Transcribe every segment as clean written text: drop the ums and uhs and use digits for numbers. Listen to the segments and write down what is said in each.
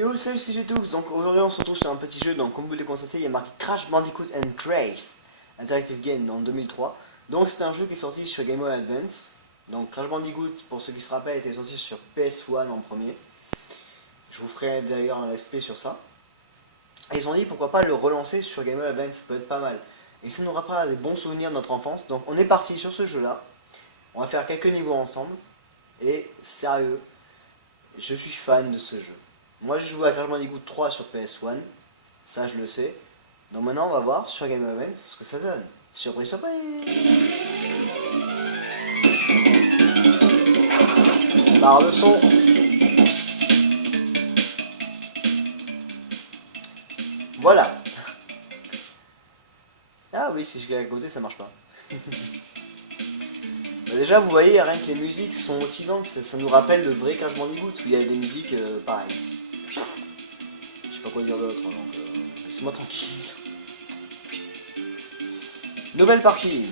Yo, salut, c'est Jetux. Donc aujourd'hui on se retrouve sur un petit jeu. Donc comme vous l'avez constaté, il y a marqué Crash Bandicoot and Trace Interactive Game en 2003. Donc c'est un jeu qui est sorti sur Game Boy Advance. Donc Crash Bandicoot, pour ceux qui se rappellent, était sorti sur PS1 en premier. Je vous ferai d'ailleurs un let's play sur ça. Et ils ont dit pourquoi pas le relancer sur Game Boy Advance, ça peut être pas mal. Et ça nous rappellera des bons souvenirs de notre enfance. Donc on est parti sur ce jeu là. On va faire quelques niveaux ensemble. Et sérieux, je suis fan de ce jeu. Moi j'ai joué à Crash Bandicoot 3 sur PS1, ça je le sais. Donc maintenant on va voir sur Game Boy Advance ce que ça donne. Surprise, surprise. Barre de son. Voilà. Ah oui, si je vais à côté ça marche pas. Bah déjà vous voyez, rien que les musiques sont motivantes, ça nous rappelle le vrai Crash Bandicoot où il y a des musiques pareilles. Je sais pas quoi dire d'autre, donc laissez-moi tranquille. Nouvelle partie.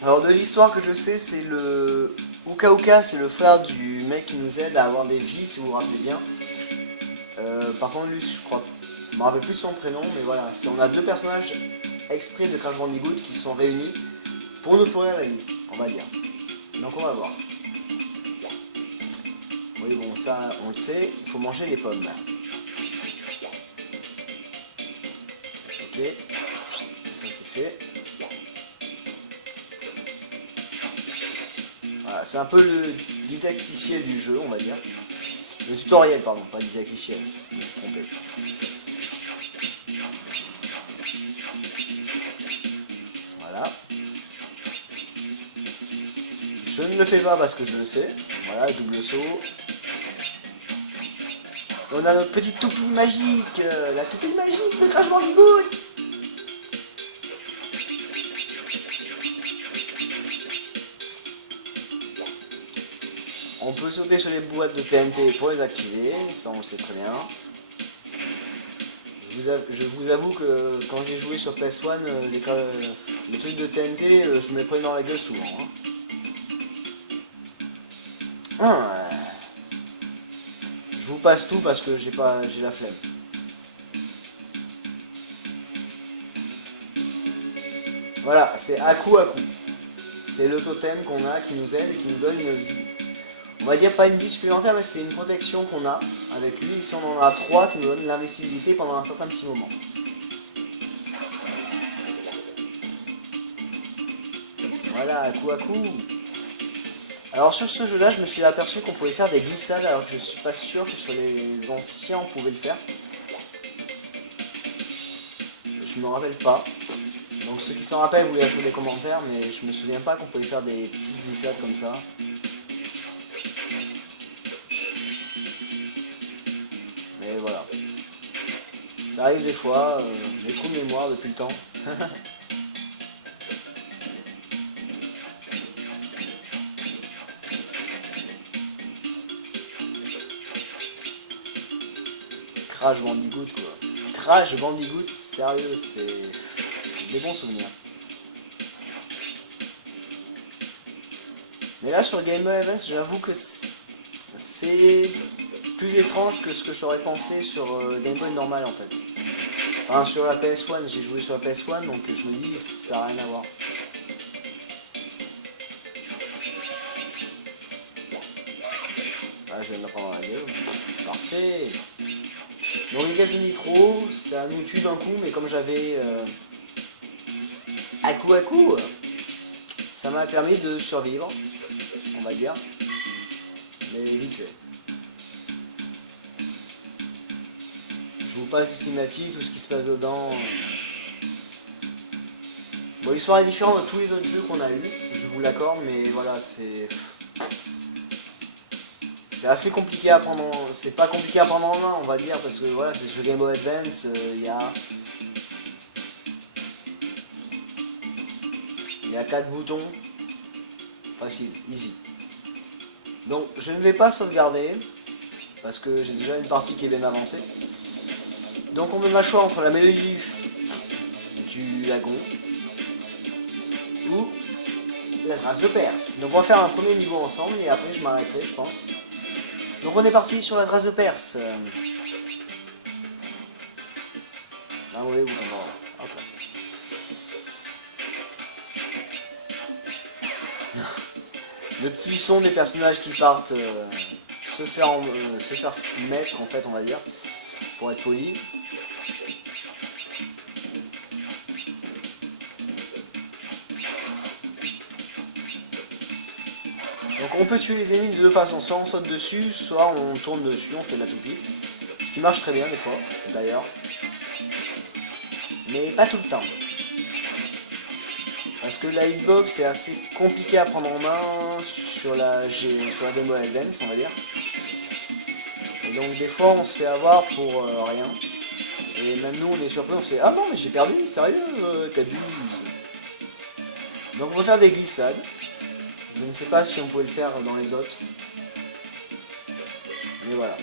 Alors de l'histoire que je sais, c'est le Uka Uka, c'est le frère du mec qui nous aide à avoir des vies, si vous vous rappelez bien. Par contre lui, je crois, je me rappelle plus de son prénom, mais voilà, on a deux personnages exprès de Crash Bandicoot qui sont réunis pour nous pourrir la vie, on va dire. Donc on va voir. Oui bon, ça on le sait, il faut manger les pommes. Ok, ça c'est fait. Voilà, c'est un peu le didacticiel du jeu, on va dire. Le tutoriel, pardon, pas le didacticiel, je me suis trompé. Voilà. Je ne le fais pas parce que je le sais. Voilà, double saut. On a notre petite toupie magique, la toupie magique de Crash Bandicoot. On peut sauter sur les boîtes de TNT pour les activer, ça on le sait très bien. Je vous avoue que quand j'ai joué sur PS1, les trucs de TNT, je me les prenais dans la gueule souvent. Je vous passe tout parce que j'ai la flemme. Voilà, c'est à coup à coup. C'est le totem qu'on a qui nous aide et qui nous donne une vie. On va dire pas une vie supplémentaire, mais c'est une protection qu'on a avec lui. Si on en a 3, ça nous donne l'invisibilité pendant un certain petit moment. Voilà, à coup à coup. Alors sur ce jeu là, je me suis aperçu qu'on pouvait faire des glissades alors que je suis pas sûr que sur les anciens on pouvait le faire. Je me rappelle pas. Donc ceux qui s'en rappellent, vous lâcherez des commentaires, mais je me souviens pas qu'on pouvait faire des petites glissades comme ça. Mais voilà. Ça arrive des fois, j'ai trop de mémoire depuis le temps. Crash Bandicoot quoi. Crash Bandicoot, sérieux, c'est des bons souvenirs. Mais là sur Game Boy Advance, j'avoue que c'est plus étrange que ce que j'aurais pensé sur Game Boy normal en fait. Enfin sur la PS1, j'ai joué sur la PS1 donc je me dis ça n'a rien à voir. Ah, je viens de me prendre la gueule. Parfait. Donc les gaz de nitro, ça nous tue d'un coup, mais comme j'avais à coup, ça m'a permis de survivre, on va dire, mais vite fait. Je vous passe le cinématique, tout ce qui se passe dedans. Bon, l'histoire est différente de tous les autres jeux qu'on a eu, je vous l'accorde, mais voilà, c'est assez compliqué à prendre en... C'est pas compliqué à prendre en main, on va dire, parce que voilà, c'est sur Game Boy Advance, il y a 4 boutons. Facile, easy. Donc je ne vais pas sauvegarder, parce que j'ai déjà une partie qui est bien avancée. Donc on me met le choix entre la mélodie du lagon ou la trace de Perse. Donc on va faire un premier niveau ensemble et après je m'arrêterai, je pense. Donc on est parti sur la trace de Perse. Ah oui, vous hop là. Le petit son des personnages qui partent se faire mettre en fait, on va dire, pour être poli. Donc on peut tuer les ennemis de deux façons, soit on saute dessus, soit on tourne dessus, on fait de la toupie. Ce qui marche très bien des fois, d'ailleurs. Mais pas tout le temps. Parce que la hitbox est assez compliqué à prendre en main sur la Game Boy Advance, on va dire. Et donc des fois on se fait avoir pour rien. Et même nous on est surpris, on se fait ah non mais j'ai perdu, sérieux, t'abuses. Donc on va faire des glissades. Je ne sais pas si on pouvait le faire dans les autres. Mais voilà.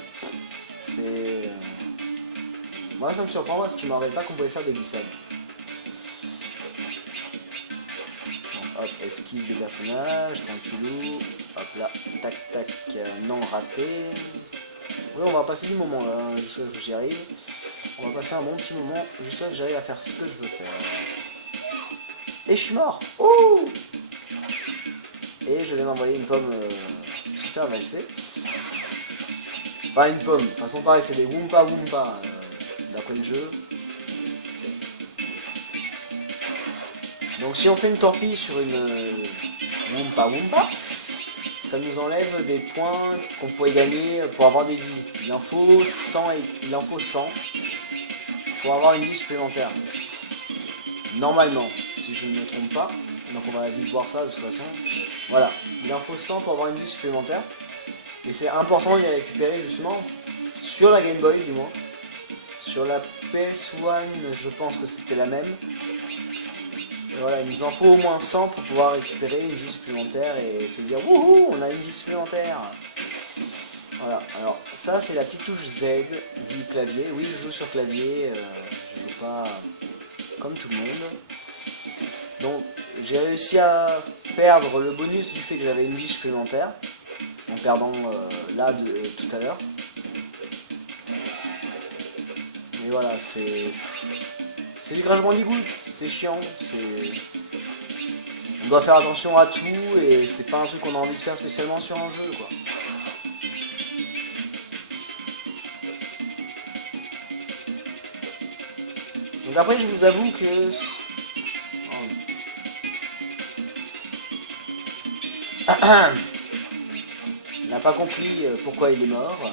C'est... Moi ça me surprend parce que je ne me rappelle pas qu'on pouvait faire des glissades. Bon, hop, esquive des personnages, tranquillou. Hop là, tac tac, non raté. Oui, on va passer du moment là, jusqu'à ce que j'y arrive. On va passer un bon petit moment jusqu'à ce que j'arrive à faire ce que je veux faire. Et je suis mort. Ouh! Et je vais m'envoyer une pomme se faire valser. Pas une pomme, de toute façon pareil, c'est des Wumpa Wumpa d'après le jeu. Donc si on fait une torpille sur une Wumpa Wumpa, ça nous enlève des points qu'on pourrait gagner pour avoir des vies. Il en faut 100 pour avoir une vie supplémentaire. Normalement, si je ne me trompe pas. Donc on va vite voir ça de toute façon. Voilà, il en faut 100 pour avoir une vie supplémentaire. Et c'est important de les récupérer justement sur la Game Boy du moins. Sur la PS1, je pense que c'était la même. Et voilà, il nous en faut au moins 100 pour pouvoir récupérer une vie supplémentaire et se dire wouhou, on a une vie supplémentaire. Voilà, alors ça c'est la petite touche Z du clavier. Oui, je joue sur clavier, je joue pas comme tout le monde. Donc j'ai réussi à perdre le bonus du fait que j'avais une vie supplémentaire en perdant là tout à l'heure. Mais voilà, c'est du Crash Bandicoot, c'est chiant, on doit faire attention à tout et c'est pas un truc qu'on a envie de faire spécialement sur un jeu quoi. Donc après je vous avoue que il n'a pas compris pourquoi il est mort.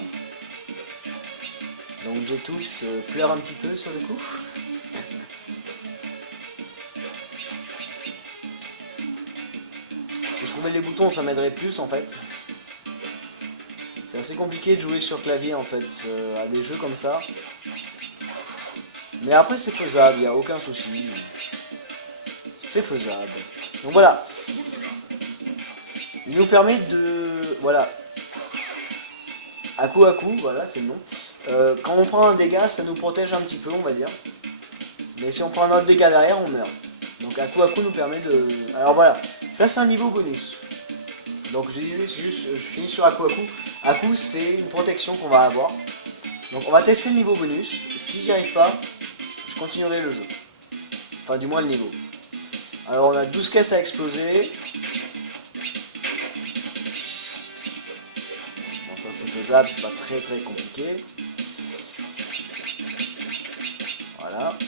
Donc Jetux pleure un petit peu sur le coup. Si je trouvais les boutons ça m'aiderait plus en fait. C'est assez compliqué de jouer sur clavier en fait à des jeux comme ça. Mais après c'est faisable, il n'y a aucun souci. C'est faisable. Donc voilà. Il nous permet de... Voilà. À coup, voilà, c'est le nom. Quand on prend un dégât, ça nous protège un petit peu, on va dire. Mais si on prend un autre dégât derrière, on meurt. Donc à coup nous permet de... Alors voilà, ça c'est un niveau bonus. Donc je disais, juste, je finis sur à coup. À coup, c'est une protection qu'on va avoir. Donc on va tester le niveau bonus. Si j'y arrive pas, je continuerai le jeu. Enfin, du moins le niveau. Alors on a 12 caisses à exploser. C'est faisable, c'est pas très compliqué. Voilà.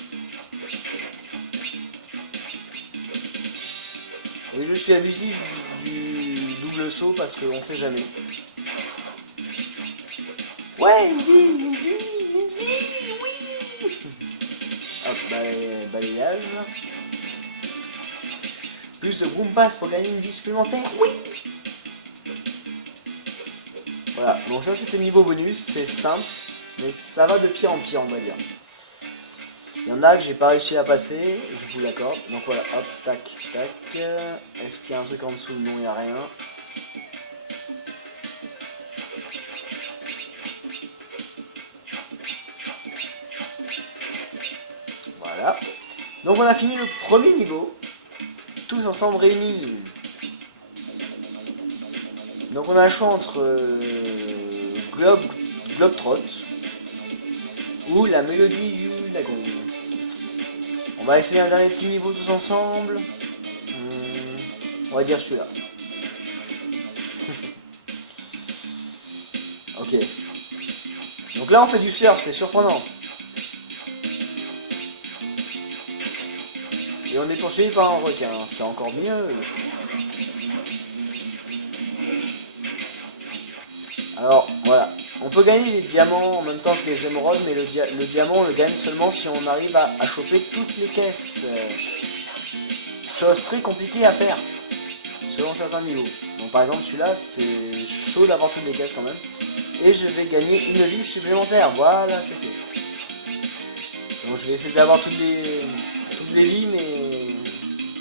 Et je suis abusif du double saut parce qu'on sait jamais. Ouais, une vie, oui. Hop, balayage. Plus de Goombas pour gagner une vie supplémentaire, oui. Voilà, donc ça c'était le niveau bonus, c'est simple, mais ça va de pire en pire on va dire. Il y en a que j'ai pas réussi à passer, je vous l'accorde. Donc voilà, hop, tac, tac. Est-ce qu'il y a un truc en dessous? Non, il n'y a rien. Voilà. Donc on a fini le premier niveau, tous ensemble réunis. Donc on a le choix entre Globetrot ou la mélodie du lagon. On va essayer un dernier petit niveau tous ensemble. On va dire celui-là. Ok. Donc là on fait du surf, c'est surprenant. Et on est poursuivi par un requin, c'est encore mieux. Alors voilà, on peut gagner des diamants en même temps que les émeraudes, mais le diamant on le gagne seulement si on arrive à choper toutes les caisses. Chose très compliquée à faire, selon certains niveaux. Donc par exemple celui-là, c'est chaud d'avoir toutes les caisses quand même. Et je vais gagner une vie supplémentaire, voilà c'est fait. Donc je vais essayer d'avoir toutes les vies, mais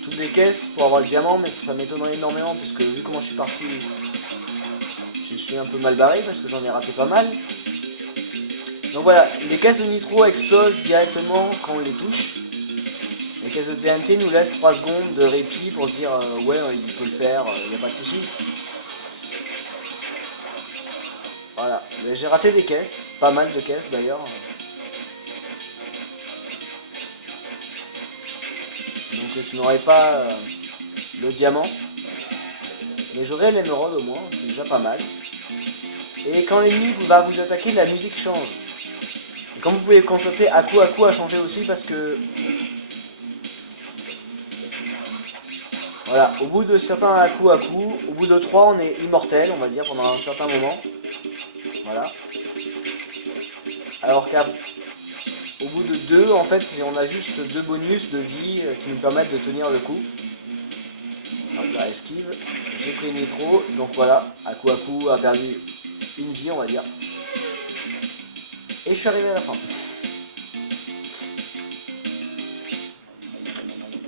toutes les caisses pour avoir le diamant, mais ça m'étonnerait énormément, puisque vu comment je suis parti, je suis un peu mal barré, parce que j'en ai raté pas mal. Donc voilà, les caisses de nitro explosent directement quand on les touche. Les caisses de TNT nous laissent 3 secondes de répit pour se dire ouais il peut le faire, il n'y a pas de souci. Voilà, j'ai raté des caisses, pas mal de caisses d'ailleurs. Donc je n'aurai pas le diamant, mais j'aurai l'émeraude au moins, c'est déjà pas mal. Et quand l'ennemi va vous attaquer, la musique change. Et comme vous pouvez le constater, à coup a changé aussi parce que... Voilà, au bout de certains à coup, au bout de 3 on est immortel, on va dire, pendant un certain moment. Voilà. Alors qu'au bout de 2, en fait, on a juste 2 bonus de vie qui nous permettent de tenir le coup. Hop là, esquive. J'ai pris nitro, donc voilà, à coup a perdu une vie, on va dire. Et je suis arrivé à la fin.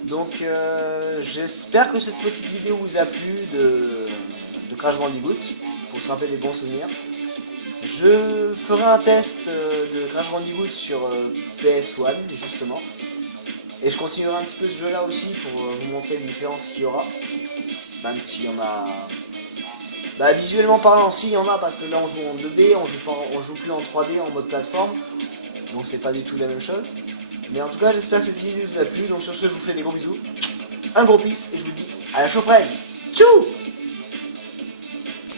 Donc j'espère que cette petite vidéo vous a plu de Crash Bandicoot, pour se rappeler des bons souvenirs. Je ferai un test de Crash Bandicoot sur PS1 justement. Et je continuerai un petit peu ce jeu là aussi pour vous montrer les différences qu'il y aura. Même s'il y en a... Bah visuellement parlant, si il y en a, parce que là on joue en 2D, on joue plus en 3D en mode plateforme. Donc c'est pas du tout la même chose. Mais en tout cas j'espère que cette vidéo vous a plu. Donc sur ce je vous fais des gros bisous. Un gros peace et je vous dis à la prochaine. Tchou!